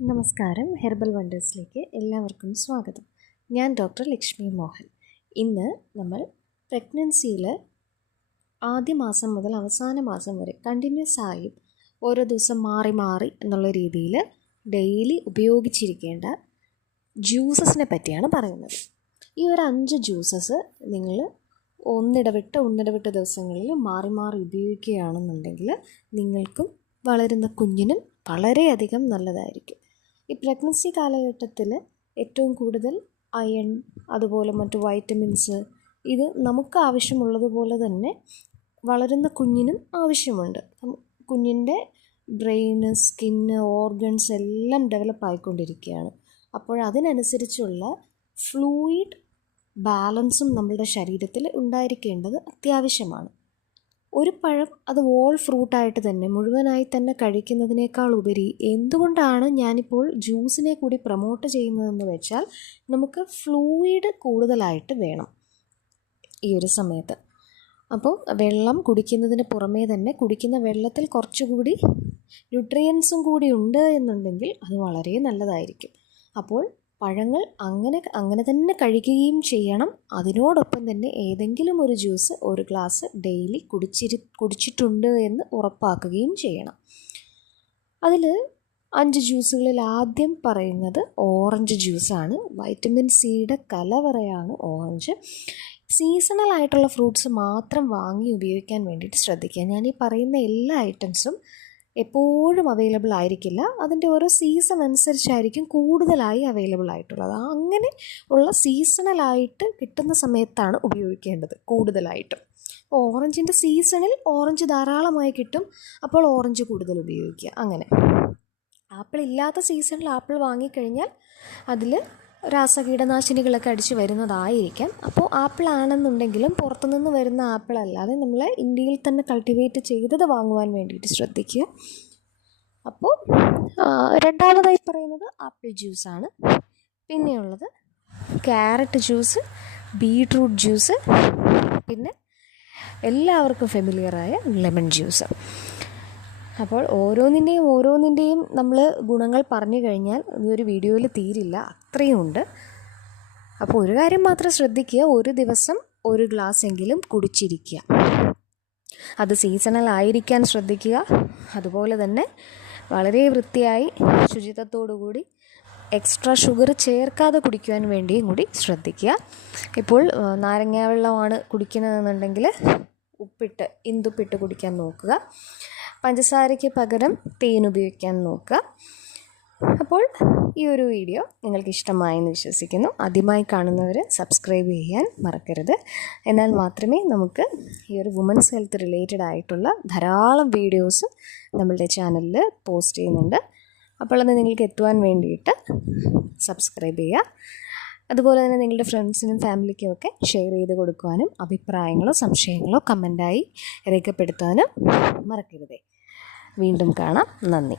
നമസ്കാരം. ഹെർബൽ വണ്ടേഴ്സിലേക്ക് എല്ലാവർക്കും സ്വാഗതം. ഞാൻ ഡോക്ടർ ലക്ഷ്മി മോഹൻ. ഇന്ന് നമ്മൾ പ്രഗ്നൻസിയിൽ ആദ്യ മാസം മുതൽ അവസാന മാസം വരെ കണ്ടിന്യൂസ് ആയി ഓരോ ദിവസം മാറി മാറി എന്നുള്ള രീതിയിൽ ഡെയിലി ഉപയോഗിച്ചിരിക്കേണ്ട ജ്യൂസസിനെ പറ്റിയാണ് പറയുന്നത്. ഈ ഒരു 5 ജ്യൂസസ് നിങ്ങൾ ഒന്നിടവിട്ട് ദിവസങ്ങളിൽ മാറി മാറി ഉപയോഗിക്കുകയാണെന്നുണ്ടെങ്കിൽ നിങ്ങൾക്കും വളരുന്ന കുഞ്ഞിനും വളരെയധികം നല്ലതായിരിക്കും. ഈ പ്രഗ്നൻസി കാലഘട്ടത്തിൽ ഏറ്റവും കൂടുതൽ അയൺ, അതുപോലെ മറ്റു വൈറ്റമിൻസ്, ഇത് നമുക്ക് ആവശ്യമുള്ളതുപോലെ തന്നെ വളരുന്ന കുഞ്ഞിനും ആവശ്യമുണ്ട്. കുഞ്ഞിൻ്റെ ബ്രെയിന്, സ്കിന്ന്, ഓർഗൻസ് എല്ലാം ഡെവലപ്പ് ആയിക്കൊണ്ടിരിക്കുകയാണ്. അപ്പോൾ അതിനനുസരിച്ചുള്ള ഫ്ലൂയിഡ് ബാലൻസും നമ്മളുടെ ശരീരത്തിൽ ഉണ്ടായിരിക്കേണ്ടത് അത്യാവശ്യമാണ്. ഒരു പഴം അത് വോൾ ഫ്രൂട്ടായിട്ട് തന്നെ മുഴുവനായി തന്നെ കഴിക്കുന്നതിനേക്കാൾ ഉപരി എന്തുകൊണ്ടാണ് ഞാനിപ്പോൾ ജ്യൂസിനെ കൂടി പ്രൊമോട്ട് ചെയ്യുന്നതെന്ന് വെച്ചാൽ, നമുക്ക് ഫ്ലൂയിഡ് കൂടുതലായിട്ട് വേണം ഈ ഒരു സമയത്ത്. അപ്പോൾ വെള്ളം കുടിക്കുന്നതിന് പുറമേ തന്നെ കുടിക്കുന്ന വെള്ളത്തിൽ കുറച്ചുകൂടി ന്യൂട്രിയൻസും കൂടി ഉണ്ട് എന്നുണ്ടെങ്കിൽ അത് വളരെ നല്ലതായിരിക്കും. അപ്പോൾ പഴങ്ങൾ അങ്ങനെ തന്നെ കഴിക്കുകയും ചെയ്യണം. അതിനോടൊപ്പം തന്നെ ഏതെങ്കിലും ഒരു ജ്യൂസ് ഒരു ഗ്ലാസ് ഡെയിലി കുടിച്ചിട്ടുണ്ട് എന്ന് ഉറപ്പാക്കുകയും ചെയ്യണം. അതിൽ 5 ജ്യൂസുകളിൽ ആദ്യം പറയുന്നത് ഓറഞ്ച് ജ്യൂസാണ്. വൈറ്റമിൻ സിയുടെ കലവറയാണ് ഓറഞ്ച്. സീസണൽ ആയിട്ടുള്ള ഫ്രൂട്ട്സ് മാത്രം വാങ്ങി ഉപയോഗിക്കാൻ വേണ്ടിയിട്ട് ശ്രദ്ധിക്കുക. ഞാൻ ഈ പറയുന്ന എല്ലാ ഐറ്റംസും എപ്പോഴും അവൈലബിൾ ആയിരിക്കില്ല. അതിൻ്റെ ഓരോ സീസൺ അനുസരിച്ചായിരിക്കും കൂടുതലായി അവൈലബിൾ ആയിട്ടുള്ളത്. അങ്ങനെ ഉള്ള സീസണലായിട്ട് കിട്ടുന്ന സമയത്താണ് ഉപയോഗിക്കേണ്ടത് കൂടുതലായിട്ടും. ഓറഞ്ചിൻ്റെ സീസണിൽ ഓറഞ്ച് ധാരാളമായി കിട്ടും, അപ്പോൾ ഓറഞ്ച് കൂടുതൽ ഉപയോഗിക്കുക. അങ്ങനെ ആപ്പിൾ ഇല്ലാത്ത സീസണിൽ ആപ്പിൾ വാങ്ങിക്കഴിഞ്ഞാൽ അതിൽ രാസകീടനാശിനികളൊക്കെ അടിച്ച് വരുന്നതായിരിക്കാം. അപ്പോൾ ആപ്പിൾ ആണെന്നുണ്ടെങ്കിലും പുറത്തുനിന്ന് വരുന്ന ആപ്പിൾ അല്ലാതെ നമ്മൾ ഇന്ത്യയിൽ തന്നെ കൾട്ടിവേറ്റ് ചെയ്തത് വാങ്ങുവാൻ വേണ്ടിയിട്ട് ശ്രദ്ധിക്കുക. അപ്പോൾ രണ്ടാമതായി പറയുന്നത് ആപ്പിൾ ജ്യൂസാണ്. പിന്നെയുള്ളത് ക്യാരറ്റ് ജ്യൂസ്, ബീട്രൂട്ട് ജ്യൂസ്, പിന്നെ എല്ലാവർക്കും ഫെമിലിയറായ ലെമൺ ജ്യൂസ്. അപ്പോൾ ഓരോന്നിൻ്റെയും നമ്മൾ ഗുണങ്ങൾ പറഞ്ഞു കഴിഞ്ഞാൽ ഈ ഒരു വീഡിയോയിൽ തീരില്ല, അത്രയും ഉണ്ട്. അപ്പോൾ ഒരു കാര്യം മാത്രം ശ്രദ്ധിക്കുക, ഒരു ദിവസം ഒരു ഗ്ലാസ് എങ്കിലും കുടിച്ചിരിക്കുക. അത് സീസണൽ ആയിരിക്കാൻ ശ്രദ്ധിക്കുക. അതുപോലെ തന്നെ വളരെ വൃത്തിയായി ശുചിത്വത്തോടു കൂടി എക്സ്ട്രാ ഷുഗർ ചേർക്കാതെ കുടിക്കുവാൻ വേണ്ടിയും കൂടി ശ്രദ്ധിക്കുക. ഇപ്പോൾ നാരങ്ങ വെള്ളമാണ് കുടിക്കുന്നതെന്നുണ്ടെങ്കിൽ ഇന്ദുപ്പിട്ട് കുടിക്കാൻ നോക്കുക. പഞ്ചസാരയ്ക്ക് പകരം തേൻ ഉപയോഗിക്കാൻ നോക്കുക. അപ്പോൾ ഈ ഒരു വീഡിയോ നിങ്ങൾക്ക് ഇഷ്ടമായെന്ന് വിശ്വസിക്കുന്നു. ആദ്യമായി കാണുന്നവർ സബ്സ്ക്രൈബ് ചെയ്യാൻ മറക്കരുത്. എന്നാൽ മാത്രമേ നമുക്ക് ഈ ഒരു വുമൻസ് ഹെൽത്ത് റിലേറ്റഡ് ആയിട്ടുള്ള ധാരാളം വീഡിയോസ് നമ്മളുടെ ചാനലിൽ പോസ്റ്റ് ചെയ്യുന്നുണ്ട്. അപ്പോൾ അത് നിങ്ങൾക്ക് എത്തുവാൻ വേണ്ടിയിട്ട് സബ്സ്ക്രൈബ് ചെയ്യുക. അതുപോലെ തന്നെ നിങ്ങളുടെ ഫ്രണ്ട്സിനും ഫാമിലിക്കും ഒക്കെ ഷെയർ ചെയ്ത് കൊടുക്കുവാനും അഭിപ്രായങ്ങളോ സംശയങ്ങളോ കമൻറ്റായി രേഖപ്പെടുത്താനും മറക്കരുതേ. വീണ്ടും കാണാം. നന്ദി.